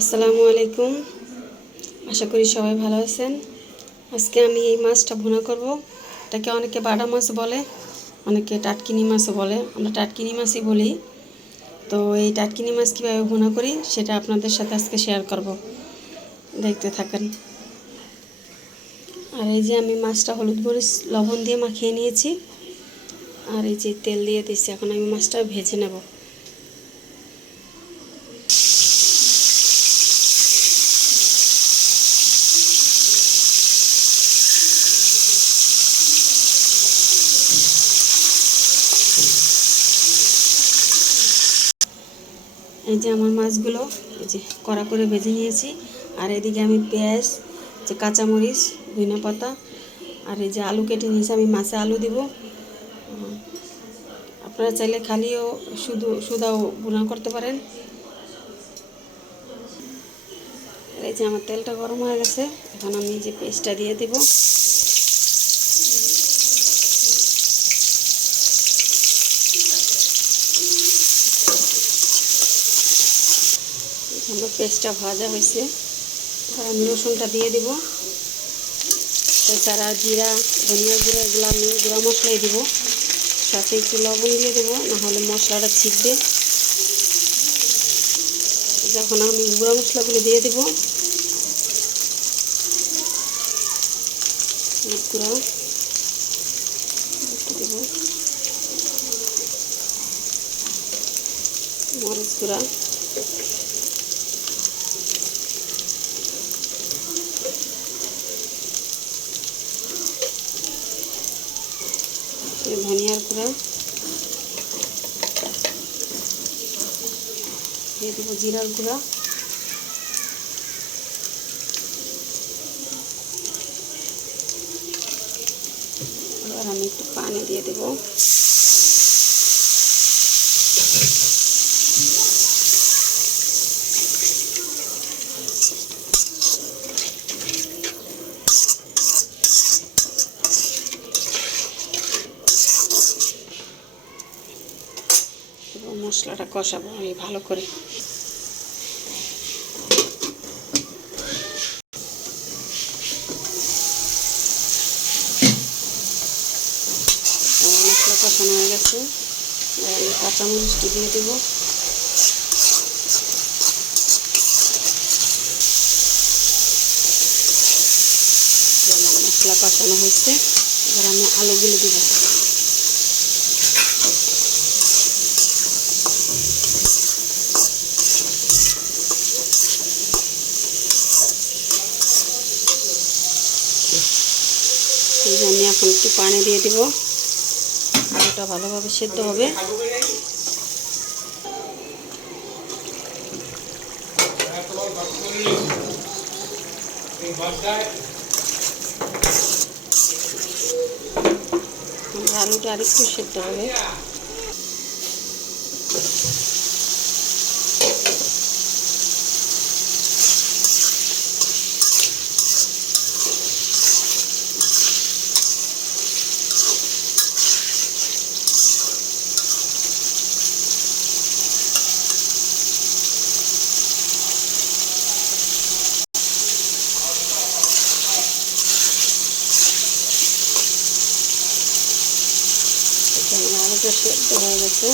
আসসালামু আলাইকুম। আশা করি সবাই ভালো আছেন। আজকে আমি এই মাছটা ভুনা করব। এটাকে অনেকে বাটা মাছ বলে, অনেকে টাটকিনি মাছও বলে। আমরা টাটকিনি মাছই বলি। তো এই টাটকিনি মাছ কীভাবে ভুনা করি সেটা আপনাদের সাথে আজকে শেয়ার করব, দেখতে থাকেন। আর এই যে আমি মাছটা হলুদ মরিচ লবণ দিয়ে মাখিয়ে নিয়েছি, আর এই যে তেল দিয়ে দিচ্ছি। এখন আমি মাছটা ভেজে নেব। এই যে আমার মাছগুলো এই যে কড়া করে ভেজে নিয়েছি। আর এদিকে আমি পেঁয়াজ, যে কাঁচামরিচ, ধনিয়া পাতা আর এই যে আলু কেটে নিয়েছি। আমি মাছে আলু দিব। আপনারা চাইলে খালিও শুধাও ভুনা করতে পারেন। এই যে আমার তেলটা গরম হয়ে গেছে, এখন আমি যে পেস্টটা দিয়ে দেব। আমার পেস্টটা ভাজা হয়েছে, এবার আমি রসুনটা দিয়ে দেব। এছাড়া জিরা, ধনিয়া গুঁড়ো এগুলো আমি গুঁড়া মশলাই দেবো। সাথে একটু লবণ দিয়ে দেবো, নাহলে মশলাটা ছিটবে। যখন আমি গুঁড়া মশলাগুলো দিয়ে দেবো, গুঁড়া দেবো, মরিচ গুঁড়া, ধনিয়ার গুঁড়া দিয়ে দেবো, জিরার গুঁড়া, এবার আমি একটু পানি দিয়ে দেবো। মশলাটা কষাবো আমি ভালো করে। মশলা কষানো হয়ে গেছে, আমি কাঁচামরিচটি দিয়ে দেব। মশলা কষানো হয়েছে, এবার আমি আলুগুলো দেবো। আমি এখন একটু পানি দিয়ে দিব, আলুটা ভালোভাবে সেদ্ধ হবে। আলুটা আরেকটু সেদ্ধ হবে। আলুটা সেদ্ধ হয়ে গেছে,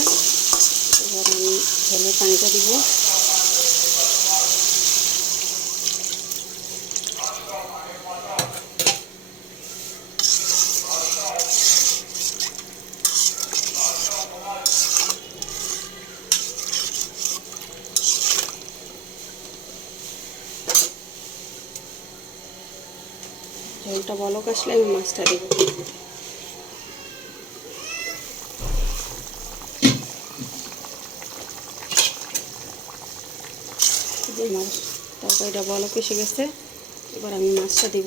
এবার আমি ঢেলে পানিটা দিব। ঝোলটা বলক আসলে আমি মাছটা দিব। আমার তরকারিটা বলক এসে গেছে, এবার আমি মাছটা দিব।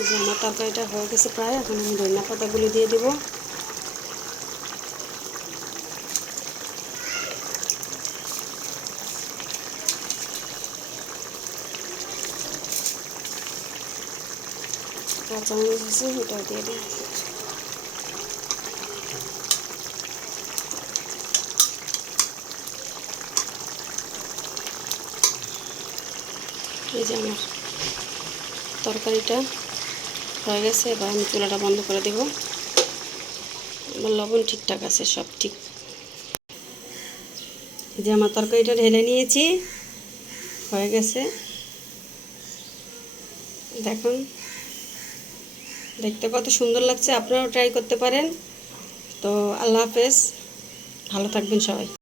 এই যে আমার তরকারিটা হয়ে গেছে প্রায়, এখন আমি ধনিয়া পাতাগুলি দিয়ে দেবো। কাঁচামরিচ আছে, এটাও দিয়ে দিই। এই যে আমার তরকারিটা হয়ে গেছে, এবার আমি চুলাটা বন্ধ করে দেব। আমার লবণ ঠিকঠাক আছে, সব ঠিক। এই যে আমার তরকারিটা ঢেলে নিয়েছি, হয়ে গেছে। দেখুন, দেখতে কত সুন্দর লাগছে, আপনারাও ট্রাই করতে পারেন। তো আল্লাহ হাফেজ, ভালো থাকবেন সবাই।